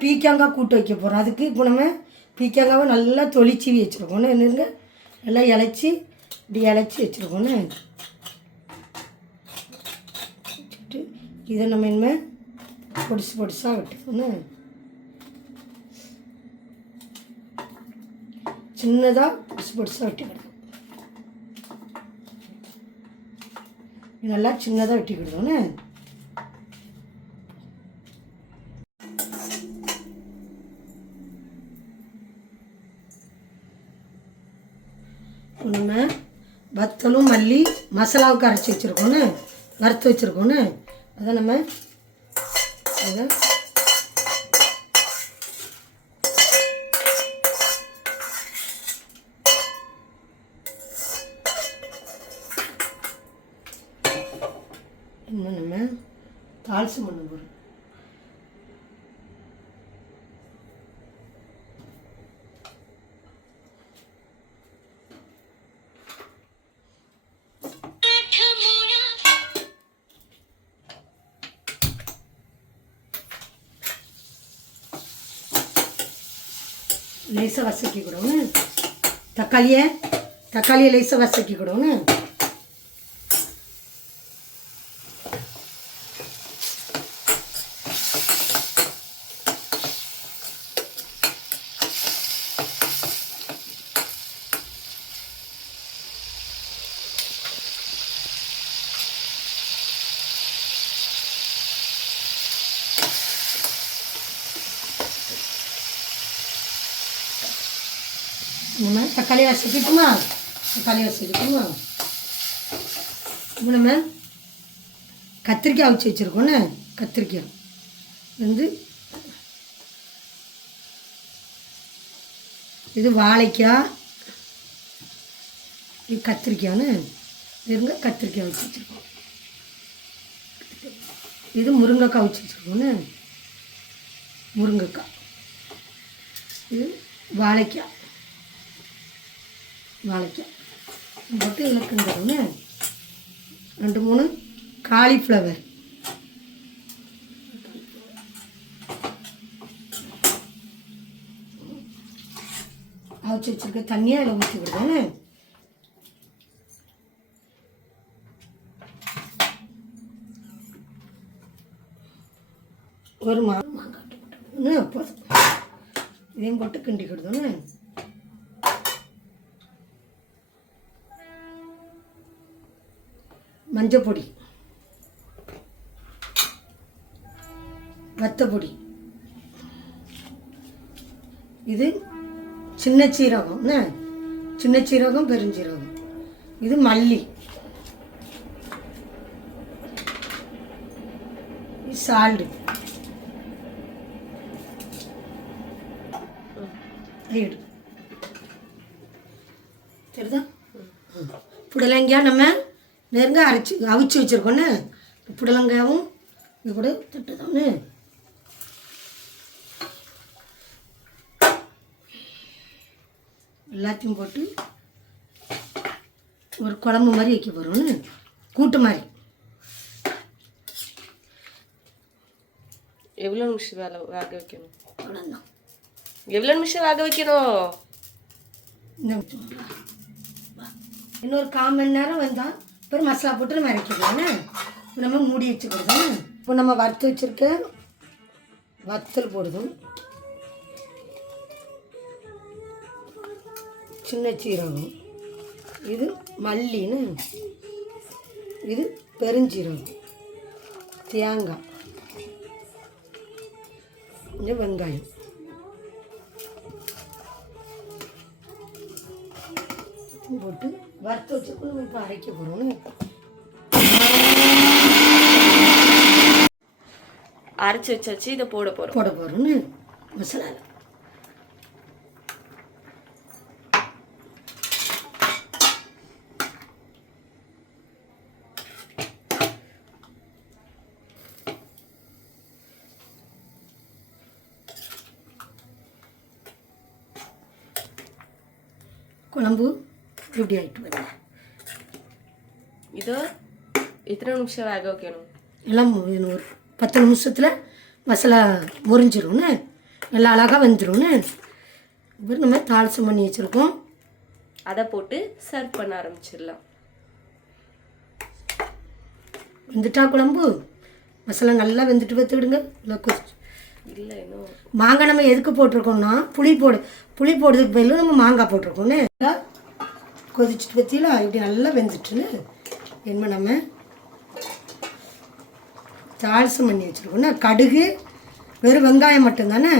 பீக்காங்காய் கூட்டு வைக்க போகிறோம் அதுக்கு இப்போ நம்ம பீக்காங்காவை நல்லா தொளிச்சி வச்சுருக்கோன்னு என்னங்க நல்லா இலைச்சி இப்படி இலச்சி வச்சுருக்கோன்னு வச்சுட்டு இதை நம்ம இனிமேல் பொடிசு பொடிசாக வெட்டுக்கணும். சின்னதாக பொடிசு பொடிசாக வெட்டிக்கிடணும். நல்லா சின்னதாக வெட்டிக்கிடுதோன்னு நம்ம வத்தலும் மல்லி மசாலாவுக்கு அரைச்சி வச்சுருக்கோன்னு வறுத்து வச்சுருக்கோன்னு அதை நம்ம அதை இன்னும் நம்ம தாளிசு பண்ண போகிறோம் லேசாக வசக்கிக்கிடணும் தக்காளியை தக்காளியை லேசாக வசக்கிக்கிடணும் நம்ம தக்காளி வசக்கிட்டுமா தக்காளி வசக்கிட்டுமா இப்போ நம்ம கத்திரிக்காய் வச்சு வச்சுருக்கோன்னு கத்திரிக்காய். வந்து இது வாழைக்காய் இது கத்திரிக்காய்னு இருங்க கத்திரிக்காய் வச்சு வச்சுருக்கோம். இது முருங்கைக்காய் வச்சு வச்சுருக்கோன்னு முருங்கைக்காய். இது வாழைக்காய். வாழைக்காய். போட்டு இலக்குன்றதுன்னு ரெண்டு மூணு காலிஃப்ளவர் அவிச்சு வச்சுருக்க தண்ணியாக அதில் ஊற்றி விடுவேன். ஒரு மாங்காய் போட்டு இதையும் போட்டு கிண்டிக்கிடுதோன்னு மஞ்சப்பொடி. வத்தப்பொடி. இது சின்ன சீரகம் என்ன? சின்ன சீரகம் பெருஞ்சீரகம். இது மல்லி. சால்டு. சரிதா? புடலங்காய் நம்ம நெருங்க அரைச்சி அவிச்சு வச்சுருக்கோன்னு? புடலங்காயும் இது கூட தட்டுதானே எல்லாத்தையும் போட்டு ஒரு குழம்பு மாதிரி வைக்க போகிறோன்னு கூட்டு மாதிரி. எவ்வளோ நிமிஷம் வேலை வேக வைக்கணும்? அவ்வளோதான் எவ்வளோ நிமிஷம் வேக வைக்கணும்? இன்னொரு கால் மணி நேரம் வந்தால் அப்புறம் மசாலா போட்டு நம்ம இறக்கிடலாம்ண்ணே இப்போ நம்ம மூடி வச்சுக்கிடுதோம் இப்போ நம்ம வறுத்து வச்சுருக்க வத்தல் போடுதும் சின்ன சீரகம். இது மல்லின்னு. இது பெருஞ்சீரகம். தேங்காய். கொஞ்சம் வெங்காயம். போட்டு வறுத்து வச்சுக்கோ நம்ம இப்போ அரைக்க போகிறோம்னு அரைச்சி வச்சாச்சு இதை போட போகிறோம் போட போகிறோம்னு மசாலாவில் குழம்பு இப்படி ஆகிட்டு வருது இதோ எத்தனை நிமிஷம் வேக வைக்கணும் எல்லாம் ஒரு பத்து நிமிஷத்தில் மசாலா முறிஞ்சிரும்னு நல்லா அழகாக வெந்துரும்னு இப்போ நம்ம தாளிசம் பண்ணி வச்சுருக்கோம் அதை போட்டு சர்வ் பண்ண ஆரம்பிச்சிடலாம் வெந்துட்டா குழம்பு மசாலா நல்லா வெந்துட்டு வைத்துக்கிடுங்க நல்லா கொதிச்சு இல்லை மாங்காய் நம்ம எதுக்கு போட்டிருக்கோம்னா புளி போடு புளி போடுறதுக்கு பதிலும் நம்ம மாங்காய் போட்டிருக்கோம்னு நல்லா கொதிச்சுட்டு பற்றியில் இப்படி நல்லா வெந்துட்டுன்னு என்ன நம்ம தாளசம் பண்ணி வச்சுருக்கோம்னா கடுகு வெறும் வெங்காயம் மட்டும்தானே?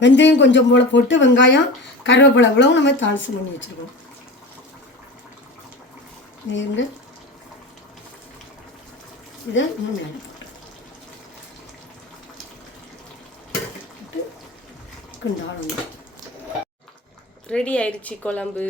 வெந்தயம் கொஞ்சம் போல் போட்டு வெங்காயம் கருவேப்பிலை இவ்வளவும் நம்ம தாளசம் பண்ணி வச்சுருக்கோம். இருங்க இதை இன்னும் மேலே போட்டு ரெடி ஆயிடுச்சு குழம்பு.